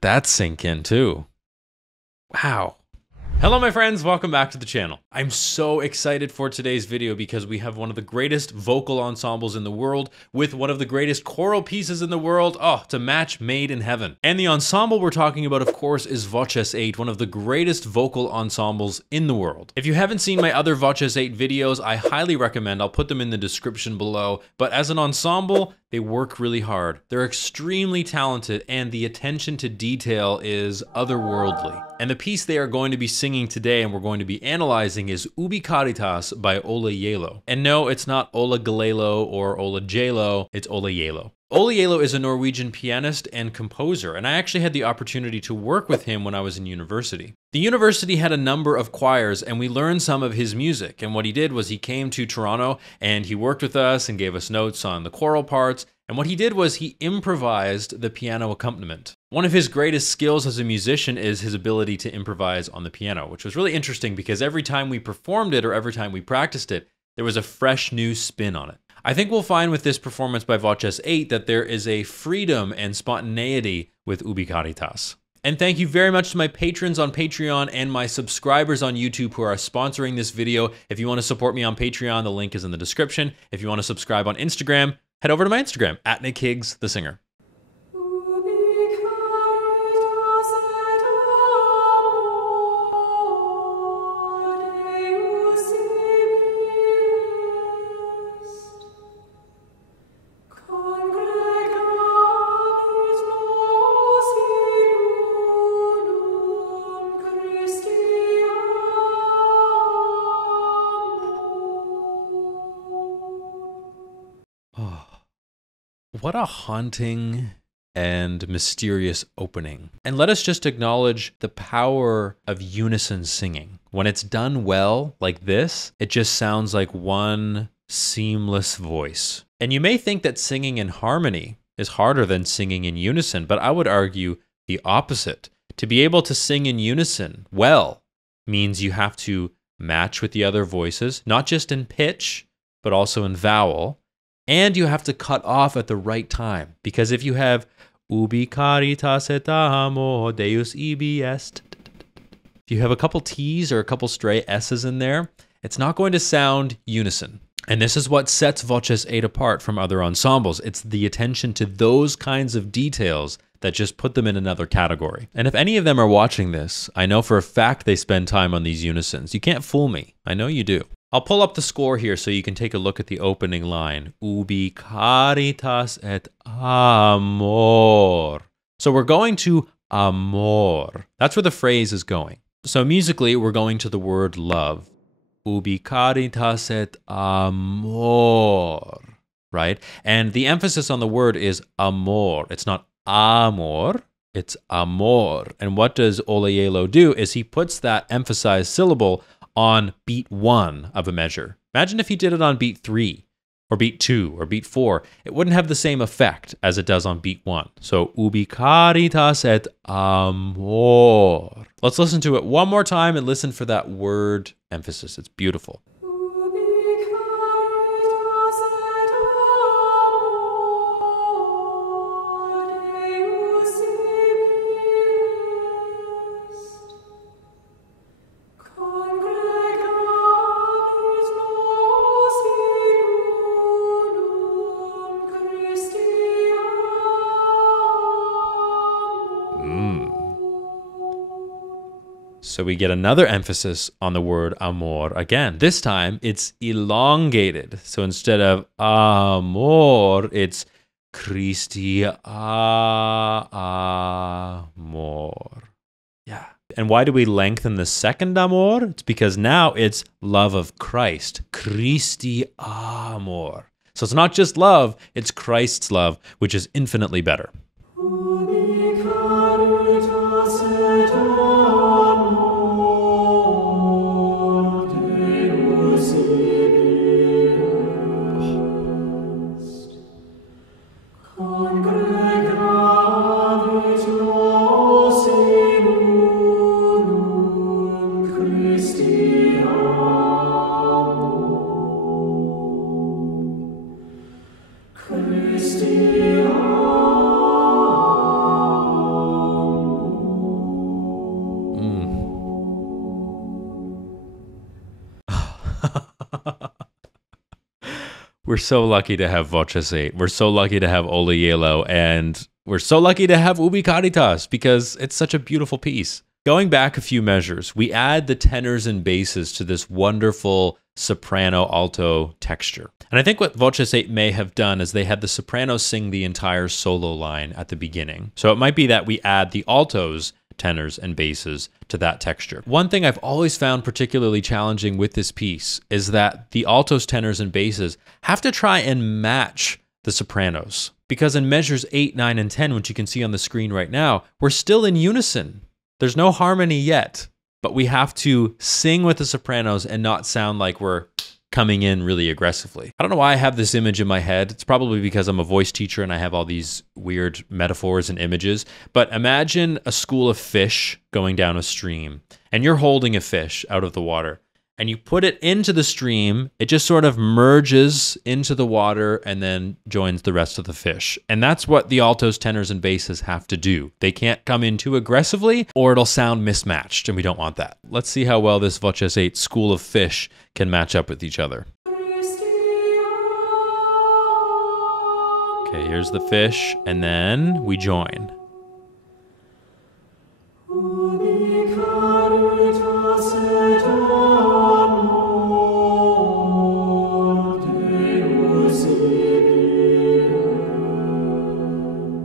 Let that sink in too. Wow. Hello my friends, welcome back to the channel. I'm so excited for today's video because we have one of the greatest vocal ensembles in the world with one of the greatest choral pieces in the world. Oh, it's a match made in heaven. And the ensemble we're talking about, of course, is Voces 8, one of the greatest vocal ensembles in the world. If you haven't seen my other Voces 8 videos, I highly recommend. I'll put them in the description below. But as an ensemble, they work really hard. They're extremely talented and the attention to detail is otherworldly. And the piece they are going to be singing today and we're going to be analyzing is Ubi Caritas by Ola Yelo. And no, it's not Ola Galelo or Ola Jelo, it's Ola Yelo. Ola Yelo is a Norwegian pianist and composer, and I actually had the opportunity to work with him when I was in university. The university had a number of choirs, and we learned some of his music, and what he did was he came to Toronto, and he worked with us and gave us notes on the choral parts, and what he did was he improvised the piano accompaniment. One of his greatest skills as a musician is his ability to improvise on the piano, which was really interesting because every time we performed it or every time we practiced it, there was a fresh new spin on it. I think we'll find with this performance by Voces 8 that there is a freedom and spontaneity with Ubi Caritas. And thank you very much to my patrons on Patreon and my subscribers on YouTube who are sponsoring this video. If you want to support me on Patreon, the link is in the description. If you want to subscribe on Instagram, head over to my Instagram, @Nick Higgs, the singer. What a haunting and mysterious opening. And let us just acknowledge the power of unison singing. When it's done well, like this, it just sounds like one seamless voice. And you may think that singing in harmony is harder than singing in unison, but I would argue the opposite. To be able to sing in unison well means you have to match with the other voices, not just in pitch, but also in vowel. And you have to cut off at the right time. Because if you have Ubi Caritas et amo Deus ibi est, if you have a couple T's or a couple stray S's in there, it's not going to sound unison. And this is what sets Voces 8 apart from other ensembles. It's the attention to those kinds of details that just put them in another category. And if any of them are watching this, I know for a fact they spend time on these unisons. You can't fool me. I know you do. I'll pull up the score here so you can take a look at the opening line. Ubi Caritas et amor. So we're going to amor. That's where the phrase is going. So musically, we're going to the word love. Ubi Caritas et amor. Right? And the emphasis on the word is amor. It's not amor. It's amor. And what does Ola Yelo do is he puts that emphasized syllable on beat 1 of a measure. Imagine if he did it on beat 3 or beat 2 or beat 4. It wouldn't have the same effect as it does on beat 1. So Ubi Caritas et amor. Let's listen to it one more time and listen for that word emphasis. It's beautiful. So we get another emphasis on the word amor. Again, this time it's elongated. So instead of amor, it's Christi amor. Yeah. And why do we lengthen the second amor? It's because now it's love of Christ. Christi amor. So it's not just love, it's Christ's love, which is infinitely better. We're so lucky to have Voces 8. We're so lucky to have Ole Yelo, and we're so lucky to have Ubi Caritas because it's such a beautiful piece. Going back a few measures, we add the tenors and basses to this wonderful soprano-alto texture. And I think what Voces 8 may have done is they had the sopranos sing the entire solo line at the beginning. So it might be that we add the altos, tenors, and basses to that texture. One thing I've always found particularly challenging with this piece is that the altos, tenors, and basses have to try and match the sopranos. Because in measures 8, 9, and 10, which you can see on the screen right now, we're still in unison. There's no harmony yet, but we have to sing with the sopranos and not sound like we're coming in really aggressively. I don't know why I have this image in my head. It's probably because I'm a voice teacher and I have all these weird metaphors and images. But imagine a school of fish going down a stream, and you're holding a fish out of the water, and you put it into the stream. It just sort of merges into the water and then joins the rest of the fish. And that's what the altos, tenors, and basses have to do. They can't come in too aggressively or it'll sound mismatched, and we don't want that. Let's see how well this Voces 8 school of fish can match up with each other. Okay, here's the fish, and then we join. Ubi Caritas et amor Deus ibi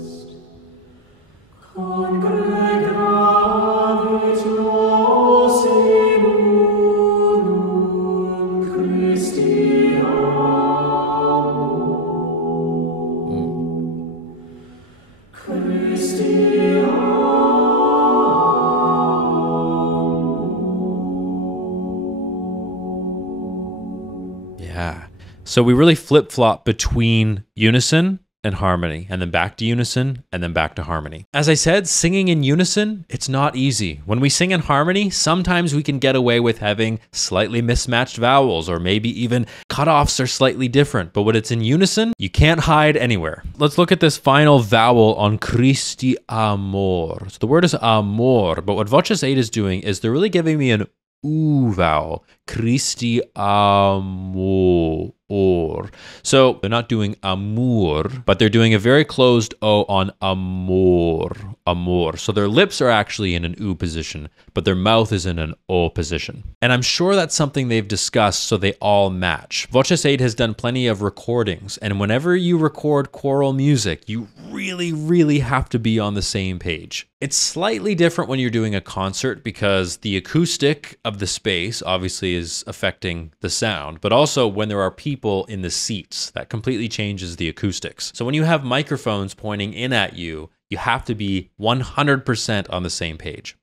est. Congregavit nos in unum Christi amor. Christi Yeah. So we really flip-flop between unison and harmony, and then back to unison, and then back to harmony. As I said, singing in unison, it's not easy. When we sing in harmony, sometimes we can get away with having slightly mismatched vowels, or maybe even cutoffs are slightly different. But when it's in unison, you can't hide anywhere. Let's look at this final vowel on Christi amor. So the word is amor, but what Voces 8 is doing is they're really giving me an U vowel, Christi amor. So they're not doing amour, but they're doing a very closed O on amor, amor. So their lips are actually in an U position, but their mouth is in an O position. And I'm sure that's something they've discussed so they all match. Voces 8 has done plenty of recordings, and whenever you record choral music, you really have to be on the same page. It's slightly different when you're doing a concert because the acoustic of the space obviously is affecting the sound, but also when there are people in the seats, that completely changes the acoustics. So when you have microphones pointing in at you, you have to be 100% on the same page.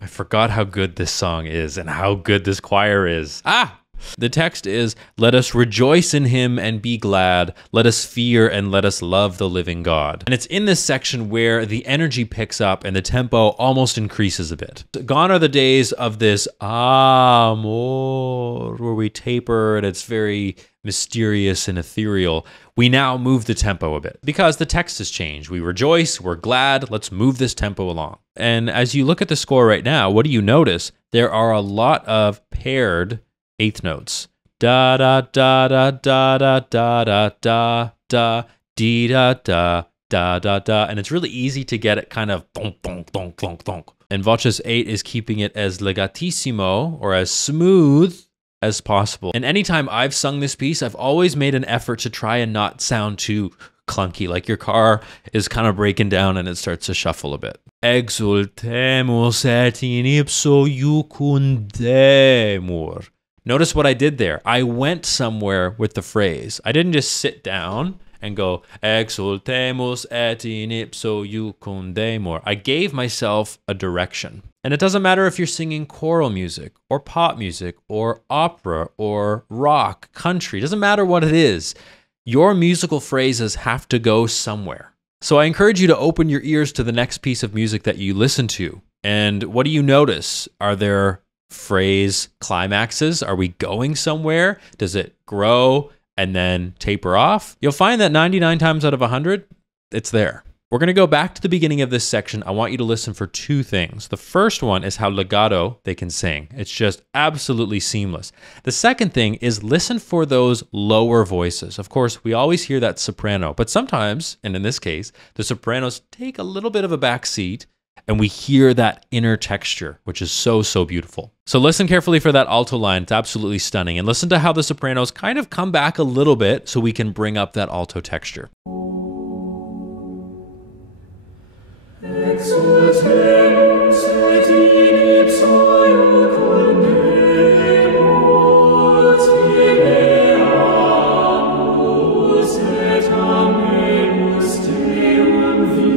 I forgot how good this song is and how good this choir is. The text is, "Let us rejoice in him and be glad. Let us fear and let us love the living God." And it's in this section where the energy picks up and the tempo almost increases a bit. Gone are the days of this amor, where we taper and it's very mysterious and ethereal. We now move the tempo a bit because the text has changed. We rejoice, we're glad, let's move this tempo along. And as you look at the score right now, what do you notice? There are a lot of paired eighth notes. Da da da da da da da da da da dee da da da da da, and it's really easy to get it kind of thonk thonk thonk thonk thonk. And Voces 8 is keeping it as legatissimo or as smooth as possible. And anytime I've sung this piece, I've always made an effort to try and not sound too clunky, like your car is kind of breaking down and it starts to shuffle a bit. Exultemus et in ipso iucundemur. Notice what I did there. I went somewhere with the phrase. I didn't just sit down and go, exultemus et in ipso iucundemur. I gave myself a direction. And it doesn't matter if you're singing choral music or pop music or opera or rock, country. It doesn't matter what it is. Your musical phrases have to go somewhere. So I encourage you to open your ears to the next piece of music that you listen to. And what do you notice? Are there phrase climaxes? Are we going somewhere? Does it grow and then taper off? You'll find that 99 times out of 100, it's there. We're going to go back to the beginning of this section. I want you to listen for two things. The first one is how legato they can sing. It's just absolutely seamless. The second thing is listen for those lower voices. Of course, we always hear that soprano, but sometimes, and in this case, the sopranos take a little bit of a back seat and we hear that inner texture, which is so, so beautiful. So listen carefully for that alto line. It's absolutely stunning. And listen to how the sopranos kind of come back a little bit so we can bring up that alto texture. Exultemus et in ipso iucundemur, timeamus et amemus Deum vivum.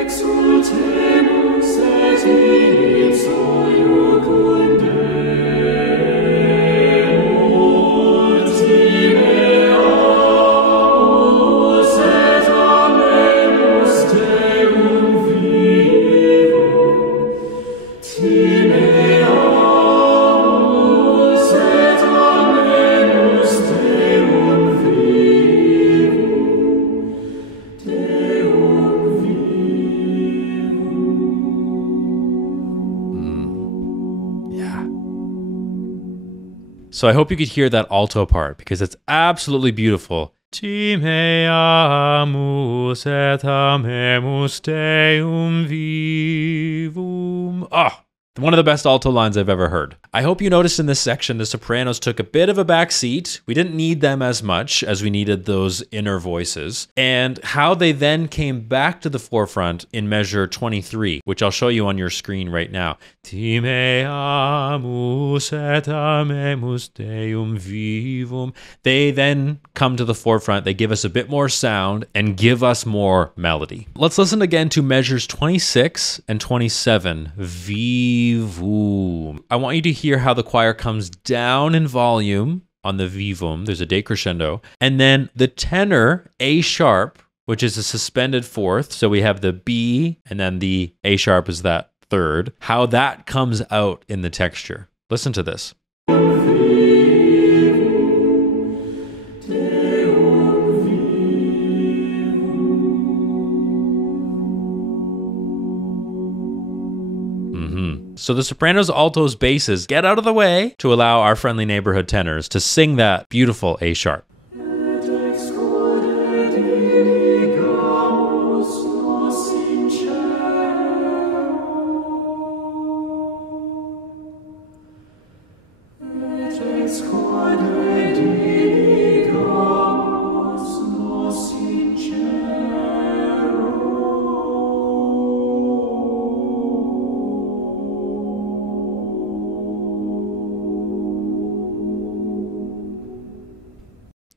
Exultemus et in ipso iucundemur, timeamus et amemus Deum vivum. Timeamus et amemus Deum vivum. Deum vivum. Yeah. So I hope you could hear that alto part because it's absolutely beautiful. Timeamus et amemus Deum vivum. Ah, one of the best alto lines I've ever heard. I hope you noticed in this section the sopranos took a bit of a back seat. We didn't need them as much as we needed those inner voices, and how they then came back to the forefront in measure 23, which I'll show you on your screen right now. Timeamus et amemus Deum vivum. They then come to the forefront. They give us a bit more sound and give us more melody. Let's listen again to measures 26 and 27. Vivum. I want you to hear how the choir comes down in volume on the vivum. There's a decrescendo. And then the tenor, A sharp, which is a suspended fourth. So we have the B and then the A sharp is that third. How that comes out in the texture. Listen to this. So the sopranos, altos, basses get out of the way to allow our friendly neighborhood tenors to sing that beautiful A sharp.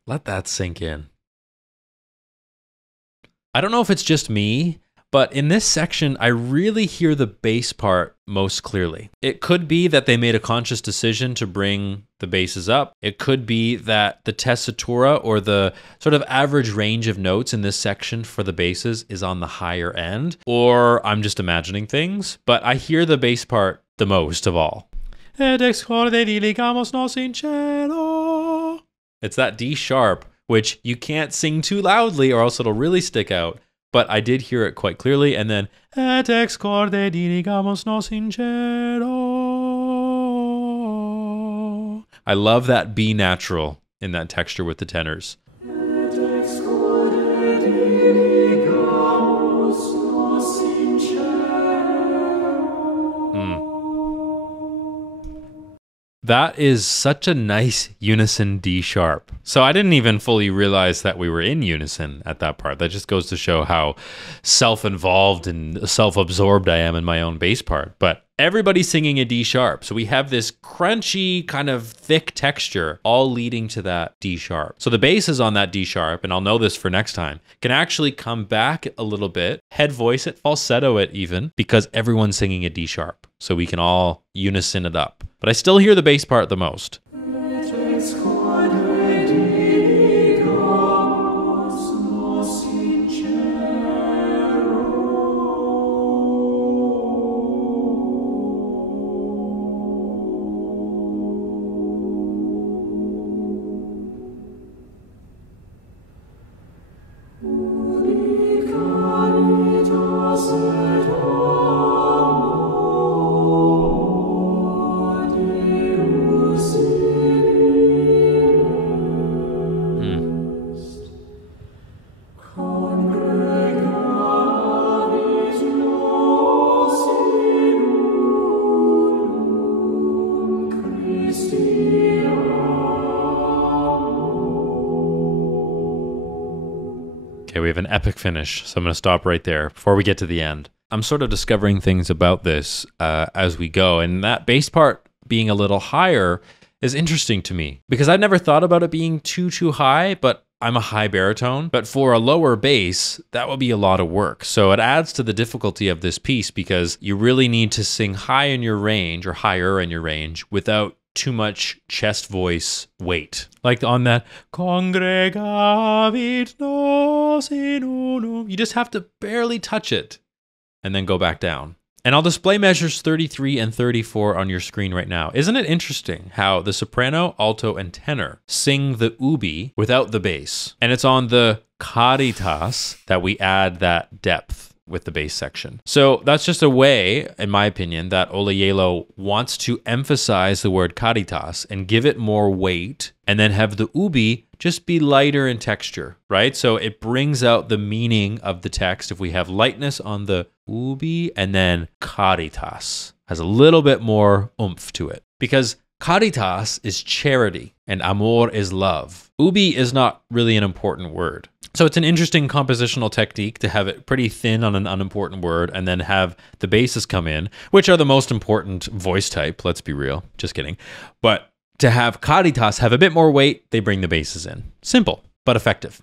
Let that sink in. I don't know if it's just me, but in this section, I really hear the bass part most clearly. It could be that they made a conscious decision to bring the basses up. It could be that the tessitura, or the sort of average range of notes in this section for the basses, is on the higher end, or I'm just imagining things, but I hear the bass part the most of all. Et ex corde diligamus nos in cielo. It's that D sharp, which you can't sing too loudly or else it'll really stick out. But I did hear it quite clearly. And then, et ex corde diligamus nos in cielo. I love that B natural in that texture with the tenors. Et ex corde diligamus nos in cielo. That is such a nice unison D sharp. So I didn't even fully realize that we were in unison at that part. That just goes to show how self-involved and self-absorbed I am in my own bass part. But everybody's singing a D sharp. So we have this crunchy kind of thick texture all leading to that D sharp. So the bass is on that D sharp, and I'll know this for next time, can actually come back a little bit, head voice it, falsetto it even, because everyone's singing a D sharp. So we can all unison it up. But I still hear the bass part the most. Ubi Caritas et amor Deus est. Congregavit nos in unum Christi Okay, we have an epic finish, so I'm going to stop right there before we get to the end. I'm sort of discovering things about this as we go, and that bass part being a little higher is interesting to me because I've never thought about it being too high, but I'm a high baritone. But for a lower bass, that would be a lot of work. So it adds to the difficulty of this piece because you really need to sing high in your range or higher in your range without too much chest voice weight. Like on that Congregavit nos in unum. You just have to barely touch it and then go back down. And I'll display measures 33 and 34 on your screen right now. Isn't it interesting how the soprano, alto, and tenor sing the ubi without the bass? And it's on the caritas that we add that depth with the bass section. So that's just a way, in my opinion, that Olayelo wants to emphasize the word caritas and give it more weight, and then have the ubi just be lighter in texture, right? So it brings out the meaning of the text if we have lightness on the ubi, and then caritas has a little bit more oomph to it. Because caritas is charity and amor is love. Ubi is not really an important word. So it's an interesting compositional technique to have it pretty thin on an unimportant word and then have the basses come in, which are the most important voice type, let's be real, just kidding. But to have caritas have a bit more weight, they bring the basses in. Simple, but effective.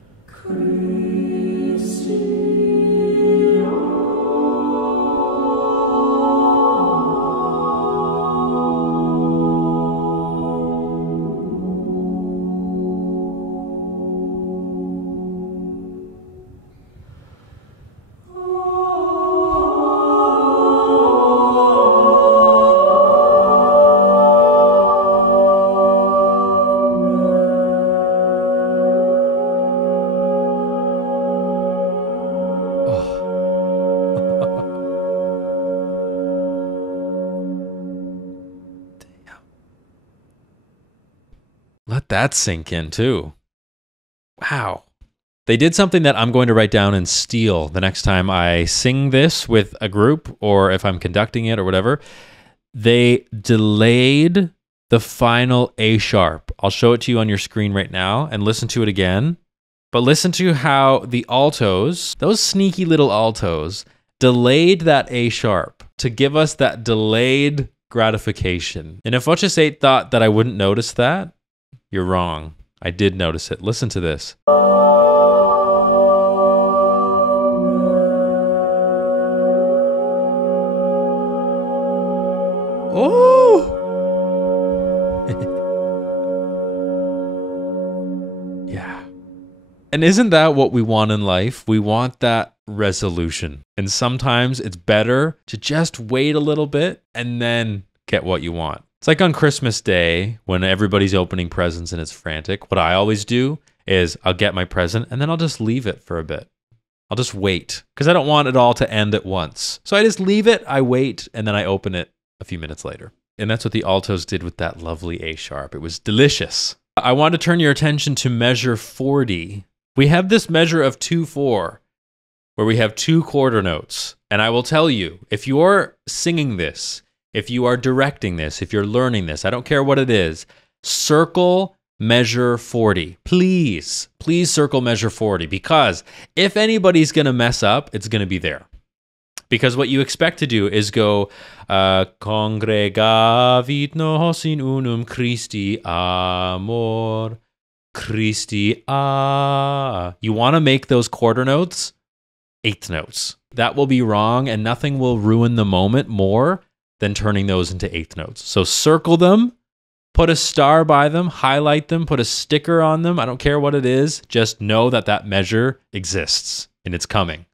Let that sink in too. Wow. They did something that I'm going to write down and steal the next time I sing this with a group or if I'm conducting it or whatever. They delayed the final A sharp. I'll show it to you on your screen right now and listen to it again. But listen to how the altos, those sneaky little altos, delayed that A sharp to give us that delayed gratification. And if Voces 8 thought that I wouldn't notice that, you're wrong. I did notice it. Listen to this. Oh! Yeah. And isn't that what we want in life? We want that resolution. And sometimes it's better to just wait a little bit and then get what you want. It's like on Christmas Day when everybody's opening presents and it's frantic. What I always do is I'll get my present and then I'll just leave it for a bit. I'll just wait because I don't want it all to end at once. So I just leave it, I wait, and then I open it a few minutes later. And that's what the altos did with that lovely A sharp. It was delicious. I want to turn your attention to measure 40. We have this measure of 2/4 where we have 2 quarter notes. And I will tell you, if you're singing this if you are directing this, if you're learning this, I don't care what it is, circle measure 40. Please circle measure 40, because if anybody's going to mess up, it's going to be there. Because what you expect to do is go, congregavit nos in unum Christi amor, Christi a. You want to make those quarter notes eighth notes. That will be wrong, and nothing will ruin the moment more than turning those into eighth notes. So circle them, put a star by them, highlight them, put a sticker on them. I don't care what it is. Just know that that measure exists and it's coming.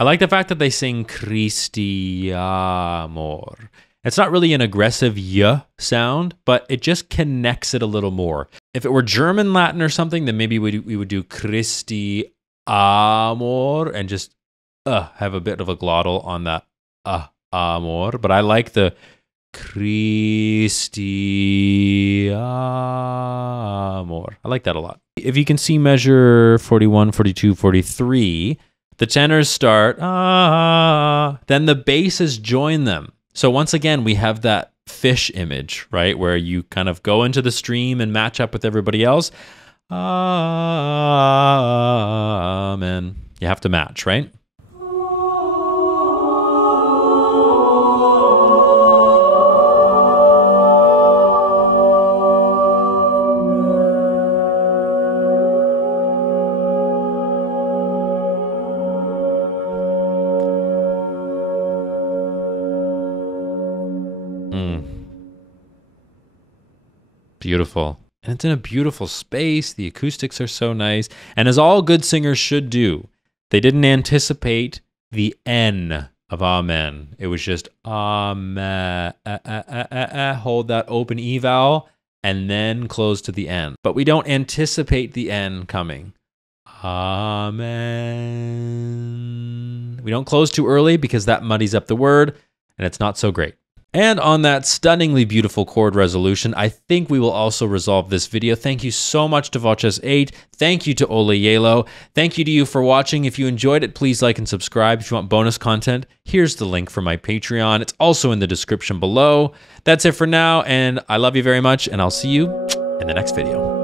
I like the fact that they sing Christi amor. It's not really an aggressive y sound, but it just connects it a little more. If it were German, Latin, or something, then maybe we would do Christi amor and just have a bit of a glottal on that amor. But I like the Christi amor. I like that a lot. If you can see measure 41, 42, 43, the tenors start, then the basses join them. So once again, we have that fish image, right? Where you kind of go into the stream and match up with everybody else. Amen. You have to match, right? Beautiful. And it's in a beautiful space. The acoustics are so nice. And as all good singers should do, they didn't anticipate the N of Amen. It was just Amen. Hold that open E vowel and then close to the N. But we don't anticipate the N coming. Amen. We don't close too early because that muddies up the word and it's not so great. And on that stunningly beautiful chord resolution, I think we will also resolve this video. Thank you so much to Voces 8. Thank you to Ole Yelo. Thank you to you for watching. If you enjoyed it, please like and subscribe. If you want bonus content, here's the link for my Patreon. It's also in the description below. That's it for now, and I love you very much, and I'll see you in the next video.